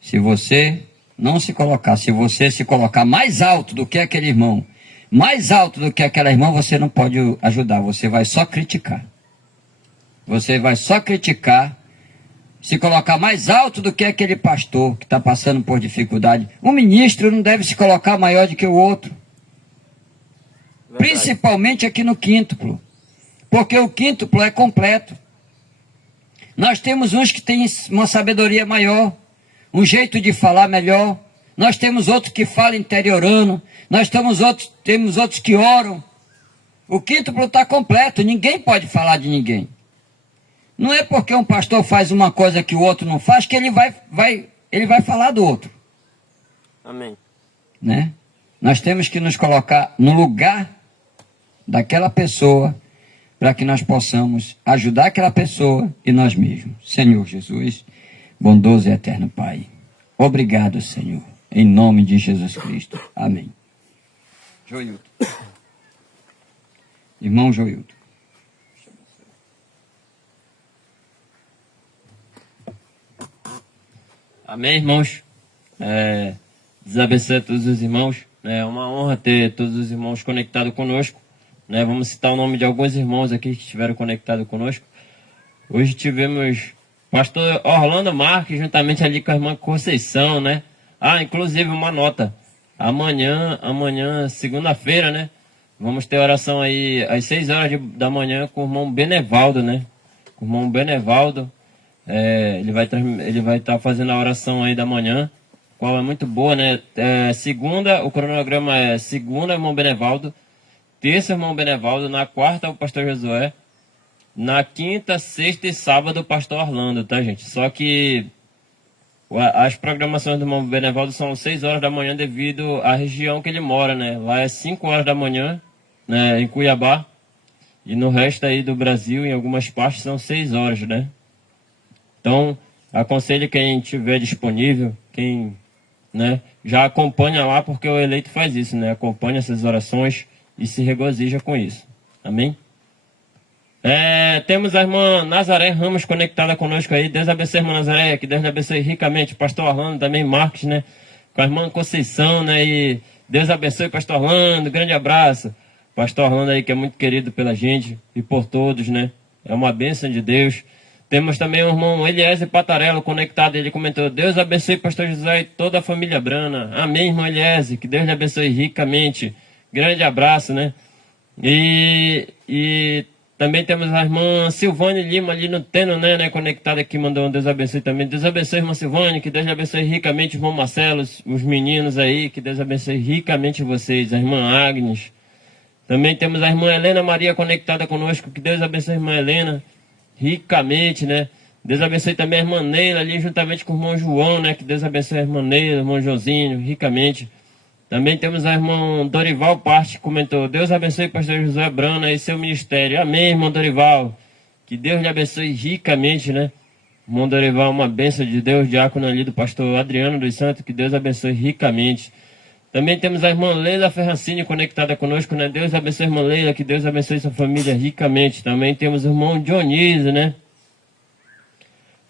Se você não se colocar, se você se colocar mais alto do que aquele irmão, mais alto do que aquela irmã, você não pode ajudar, você vai só criticar. Você vai só criticar, se colocar mais alto do que aquele pastor que está passando por dificuldade. Um ministro não deve se colocar maior do que o outro. Verdade. Principalmente aqui no quíntuplo. Porque o quíntuplo é completo. Nós temos uns que têm uma sabedoria maior, um jeito de falar melhor. Nós temos outros que falam interiorano. Nós temos outros que oram. O quíntuplo está completo, ninguém pode falar de ninguém. Não é porque um pastor faz uma coisa que o outro não faz que ele vai falar do outro. Amém. Né? Nós temos que nos colocar no lugar daquela pessoa para que nós possamos ajudar aquela pessoa e nós mesmos. Senhor Jesus, bondoso e eterno Pai, obrigado, Senhor, em nome de Jesus Cristo. Amém. Joilton. Irmão Joilton. Amém, irmãos? Deus abençoe a todos os irmãos. É uma honra ter todos os irmãos conectados conosco. Vamos citar o nome de alguns irmãos aqui que estiveram conectados conosco. Hoje tivemos pastor Orlando Marques, juntamente ali com a irmã Conceição, né? Inclusive uma nota. Amanhã, segunda-feira, né? Vamos ter oração aí às 6 horas da manhã com o irmão Benevaldo, né? Com o irmão Benevaldo. Ele vai estar fazendo a oração aí da manhã, qual é muito boa, né? Segunda, o cronograma é segunda, irmão Benevaldo. Terça, irmão Benevaldo. Na quarta, o pastor Josué. Na quinta, sexta e sábado, o pastor Orlando, tá, gente? Só que as programações do irmão Benevaldo são 6 horas da manhã devido à região que ele mora, né? Lá é 5 horas da manhã, né, em Cuiabá. E no resto aí do Brasil, em algumas partes, são 6 horas, né? Então, aconselho quem estiver disponível, quem, né, já acompanha lá, porque o eleito faz isso, né? Acompanha essas orações e se regozija com isso. Amém? Temos a irmã Nazaré Ramos conectada conosco aí. Deus abençoe a irmã Nazaré, que Deus lhe abençoe ricamente. Pastor Orlando também, Marcos, né? Com a irmã Conceição, né? E Deus abençoe, pastor Orlando. Grande abraço. Pastor Orlando aí, que é muito querido pela gente e por todos, né? É uma bênção de Deus. Temos também o irmão Eliezer Patarello conectado. Ele comentou: Deus abençoe pastor José e toda a família Brana. Amém, irmão Eliezer. Que Deus lhe abençoe ricamente. Grande abraço, né? E também temos a irmã Silvane Lima ali no Teno, né? Conectada aqui, mandou um Deus abençoe também. Deus abençoe, irmã Silvane. Que Deus lhe abençoe ricamente, irmão Marcelo, os meninos aí. Que Deus abençoe ricamente vocês. A irmã Agnes. Também temos a irmã Helena Maria conectada conosco. Que Deus abençoe a irmã Helena ricamente, né? Deus abençoe também a irmã Neila ali juntamente com o irmão João, né? Que Deus abençoe a irmã Neila, o irmão Josinho, ricamente. Também temos a irmã Dorival Parte, que comentou: Deus abençoe o pastor José Brana e seu ministério. Amém, irmão Dorival. Que Deus lhe abençoe ricamente, né? Irmão Dorival, uma bênção de Deus, diácono ali do pastor Adriano dos Santos. Que Deus abençoe ricamente. Também temos a irmã Leila Ferrancini conectada conosco, né? Deus abençoe a irmã Leila, que Deus abençoe sua família ricamente. Também temos o irmão Dionísio, né?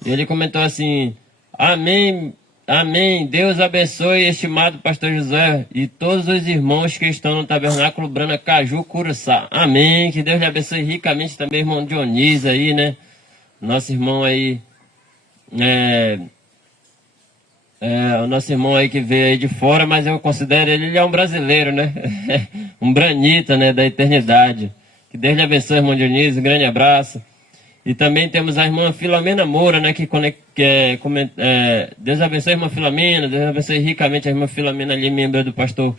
E ele comentou assim: Amém, amém. Deus abençoe, estimado pastor José, e todos os irmãos que estão no Tabernáculo Brana Caju, Curuçá. Amém. Que Deus lhe abençoe ricamente também, irmão Dionísio aí, né? Nosso irmão aí, o nosso irmão aí que veio aí de fora, mas eu considero ele é um brasileiro, né? Um branita, né? Da eternidade. Que Deus lhe abençoe, irmão Dionísio. Um grande abraço. E também temos a irmã Filomena Moura, né? Deus abençoe a irmã Filomena. Deus abençoe ricamente a irmã Filomena ali, membro do pastor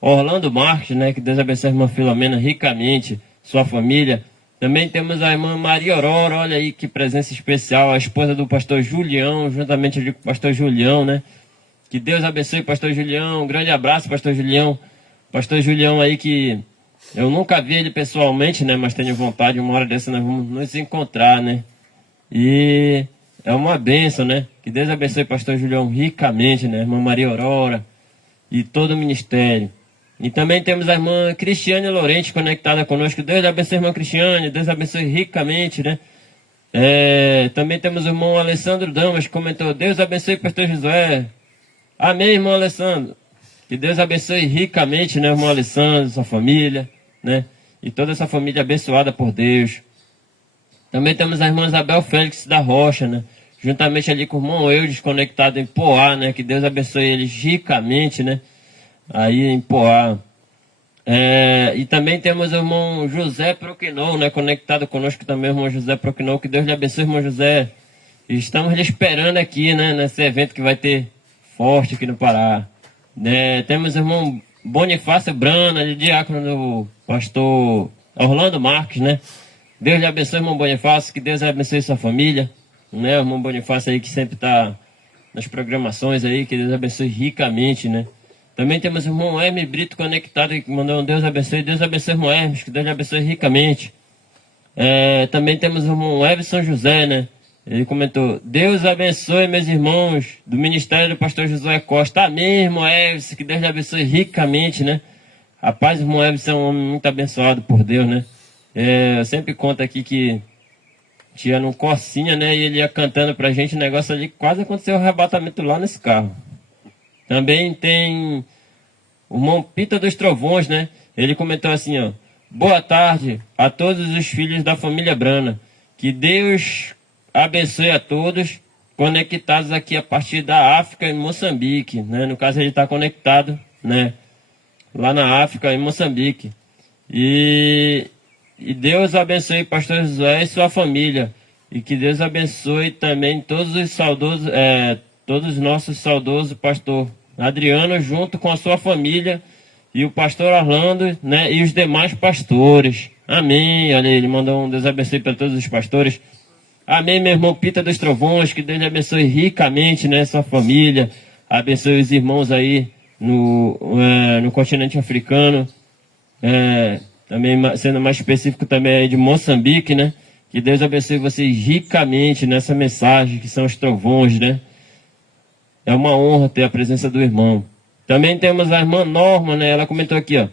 Orlando Marques, né? Que Deus abençoe a irmã Filomena ricamente, sua família. Também temos a irmã Maria Aurora, olha aí que presença especial, a esposa do pastor Julião, juntamente ali com o pastor Julião, né? Que Deus abençoe o pastor Julião, um grande abraço, pastor Julião. Pastor Julião aí que eu nunca vi ele pessoalmente, né? Mas tenho vontade, uma hora dessa nós vamos nos encontrar, né? E é uma bênção, né? Que Deus abençoe o pastor Julião ricamente, né? Irmã Maria Aurora e todo o ministério. E também temos a irmã Cristiane Lorente conectada conosco. Deus abençoe a irmã Cristiane, Deus abençoe ricamente, né? Também temos o irmão Alessandro Damas, que comentou: Deus abençoe o pastor Josué. Amém, irmão Alessandro. Que Deus abençoe ricamente, né, irmão Alessandro, sua família, né? E toda essa família abençoada por Deus. Também temos a irmã Isabel Félix da Rocha, né? Juntamente ali com o irmão Eudes, conectado em Poá, né? Que Deus abençoe eles ricamente, né? Aí em Poá. E também temos o irmão José Proquinou, né? Conectado conosco também, o irmão José Proquinou. Que Deus lhe abençoe, irmão José. E estamos lhe esperando aqui, né? Nesse evento que vai ter forte aqui no Pará. Temos o irmão Bonifácio Brana, de diácono do pastor Orlando Marques, né? Deus lhe abençoe, irmão Bonifácio, que Deus abençoe sua família, né? O irmão Bonifácio aí que sempre está nas programações aí, que Deus abençoe ricamente, né? Também temos o irmão Hermes Brito conectado, que mandou um Deus abençoe, irmão Hermes, que Deus lhe abençoe ricamente. Também temos o irmão Everson José, né? Ele comentou: Deus abençoe meus irmãos do Ministério do Pastor Josué Costa. Amém, irmão Everson, que Deus lhe abençoe ricamente, né? Rapaz, o irmão Everson é um homem muito abençoado por Deus, né? Eu sempre conto aqui que tinha num Corsinha, né? E ele ia cantando pra gente, o negócio ali, quase aconteceu o arrebatamento lá nesse carro. Também tem o irmão Pita dos Trovões, né? Ele comentou assim, ó: boa tarde a todos os filhos da família Brana. Que Deus abençoe a todos conectados aqui a partir da África e Moçambique, né? No caso ele está conectado, né? Lá na África e Moçambique. E Deus abençoe pastor Josué e sua família. E que Deus abençoe também todos os saudosos, todos os nossos saudosos pastor Adriano, junto com a sua família, e o pastor Orlando, né? E os demais pastores. Amém. Olha, ele mandou um Deus abençoe para todos os pastores. Amém, meu irmão Pita dos Trovões, que Deus lhe abençoe ricamente, né, sua família, abençoe os irmãos aí no continente africano, também sendo mais específico também aí de Moçambique, né, que Deus abençoe vocês ricamente nessa mensagem, que são os trovões, né, é uma honra ter a presença do irmão. Também temos a irmã Norma, né, ela comentou aqui, ó,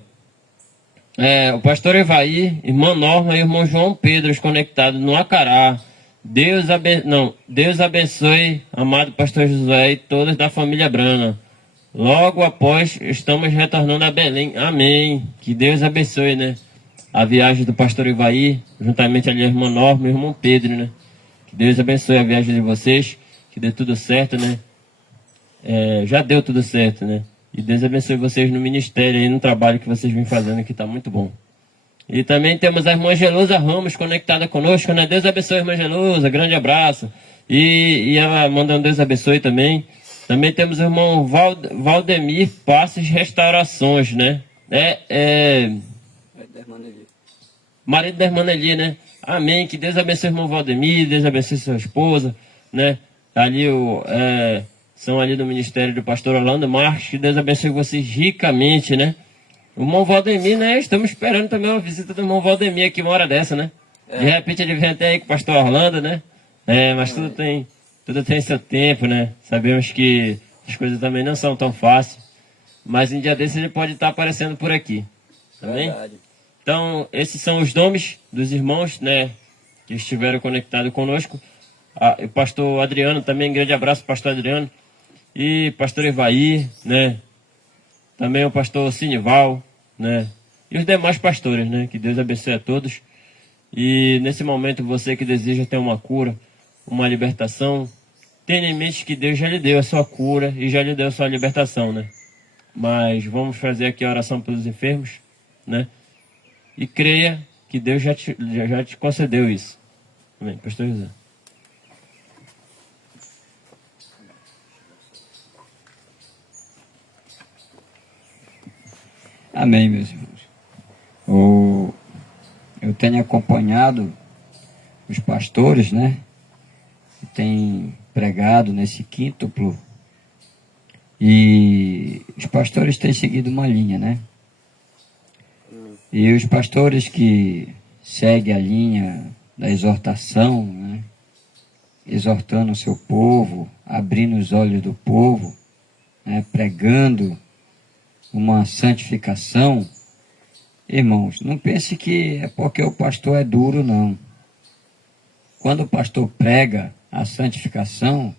o pastor Evaí, irmã Norma e o irmão João Pedro, conectados no Acará. Deus abençoe, amado pastor Josué e todos da família Brana. Logo após, estamos retornando a Belém. Amém. Que Deus abençoe, né? A viagem do pastor Ivaí, juntamente ali a irmã Norma e o irmão Pedro, né? Que Deus abençoe a viagem de vocês, que dê tudo certo, né? Já deu tudo certo, né? E Deus abençoe vocês no ministério e no trabalho que vocês vêm fazendo, que está muito bom. E também temos a irmã Gelusa Ramos conectada conosco, né? Deus abençoe a irmã Gelusa, grande abraço. E ela manda um Deus abençoe também. Também temos o irmão Valdemir Passos Restaurações, né? Marido da irmã Nelly, né? Amém. Que Deus abençoe o irmão Valdemir, Deus abençoe sua esposa, né? Ali são ali do ministério do pastor Orlando Marques. Que Deus abençoe vocês ricamente, né? O irmão Valdemir, né? Estamos esperando também uma visita do irmão Valdemir aqui uma hora dessa, né? De repente ele vem até aí com o pastor Orlando, né? Mas tudo tem seu tempo, né? Sabemos que as coisas também não são tão fáceis. Mas em dia desse ele pode estar aparecendo por aqui. Tá bem? Verdade. Então, esses são os nomes dos irmãos, né? Que estiveram conectados conosco. O pastor Adriano também, grande abraço, pastor Adriano. E pastor Evaí, né? Também o pastor Sinival, né? E os demais pastores, né? Que Deus abençoe a todos. E nesse momento, você que deseja ter uma cura, uma libertação, tenha em mente que Deus já lhe deu a sua cura e já lhe deu a sua libertação, né? Mas vamos fazer aqui a oração pelos enfermos, né? E creia que Deus já te concedeu isso. Amém. Pastor José. Amém, meus irmãos. Eu tenho acompanhado os pastores, né? Que têm pregado nesse quíntuplo. E os pastores têm seguido uma linha, né? E os pastores que seguem a linha da exortação, né? Exortando o seu povo, abrindo os olhos do povo, né? Pregando uma santificação. Irmãos, não pense que é porque o pastor é duro, não. quando o pastor prega a santificação,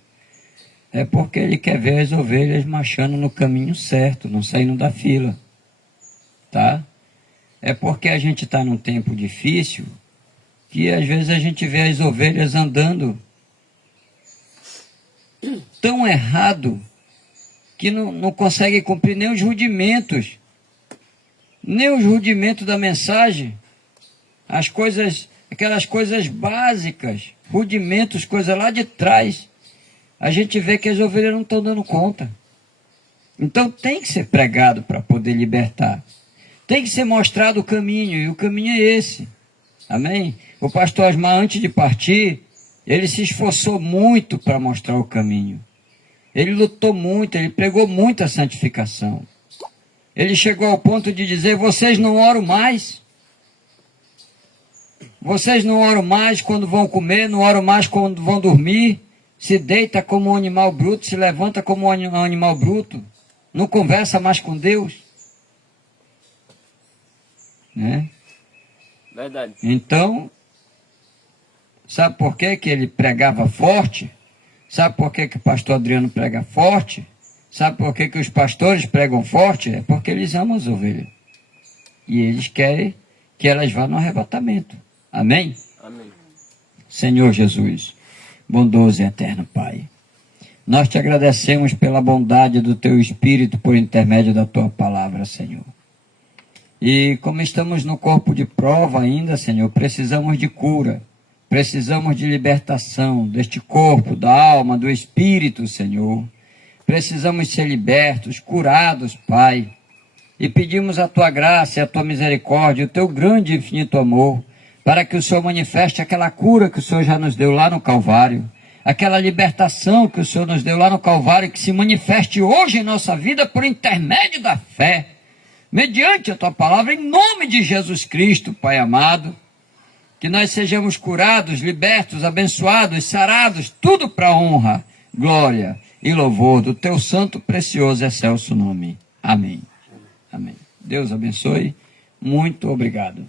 é porque ele quer ver as ovelhas marchando no caminho certo, não saindo da fila. Tá? É porque a gente está num tempo difícil que às vezes a gente vê as ovelhas andando tão errado que não consegue cumprir nem os rudimentos da mensagem, as coisas, aquelas coisas básicas, rudimentos, coisas lá de trás. A gente vê que as ovelhas não estão dando conta. Então tem que ser pregado para poder libertar. Tem que ser mostrado o caminho, e o caminho é esse. Amém? O pastor Asmar, antes de partir, ele se esforçou muito para mostrar o caminho. Ele lutou muito, ele pregou muito a santificação. Ele chegou ao ponto de dizer: vocês não oram mais. Vocês não oram mais quando vão comer, não oram mais quando vão dormir. Se deita como um animal bruto, se levanta como um animal bruto. Não conversa mais com Deus. Né? Verdade. Então, sabe por que ele pregava forte? Sabe por que o pastor Adriano prega forte? Sabe por que os pastores pregam forte? É porque eles amam as ovelhas. E eles querem que elas vá no arrebatamento. Amém? Amém. Senhor Jesus, bondoso e eterno Pai, nós te agradecemos pela bondade do teu Espírito por intermédio da tua palavra, Senhor. E como estamos no corpo de prova ainda, Senhor, precisamos de cura. Precisamos de libertação deste corpo, da alma, do espírito, Senhor. Precisamos ser libertos, curados, Pai. E pedimos a tua graça e a tua misericórdia, o teu grande e infinito amor, para que o Senhor manifeste aquela cura que o Senhor já nos deu lá no Calvário, aquela libertação que o Senhor nos deu lá no Calvário, que se manifeste hoje em nossa vida por intermédio da fé, mediante a tua palavra, em nome de Jesus Cristo, Pai amado. Que nós sejamos curados, libertos, abençoados, sarados, tudo para a honra, glória e louvor do teu santo, precioso e excelso nome. Amém. Amém. Deus abençoe. Muito obrigado.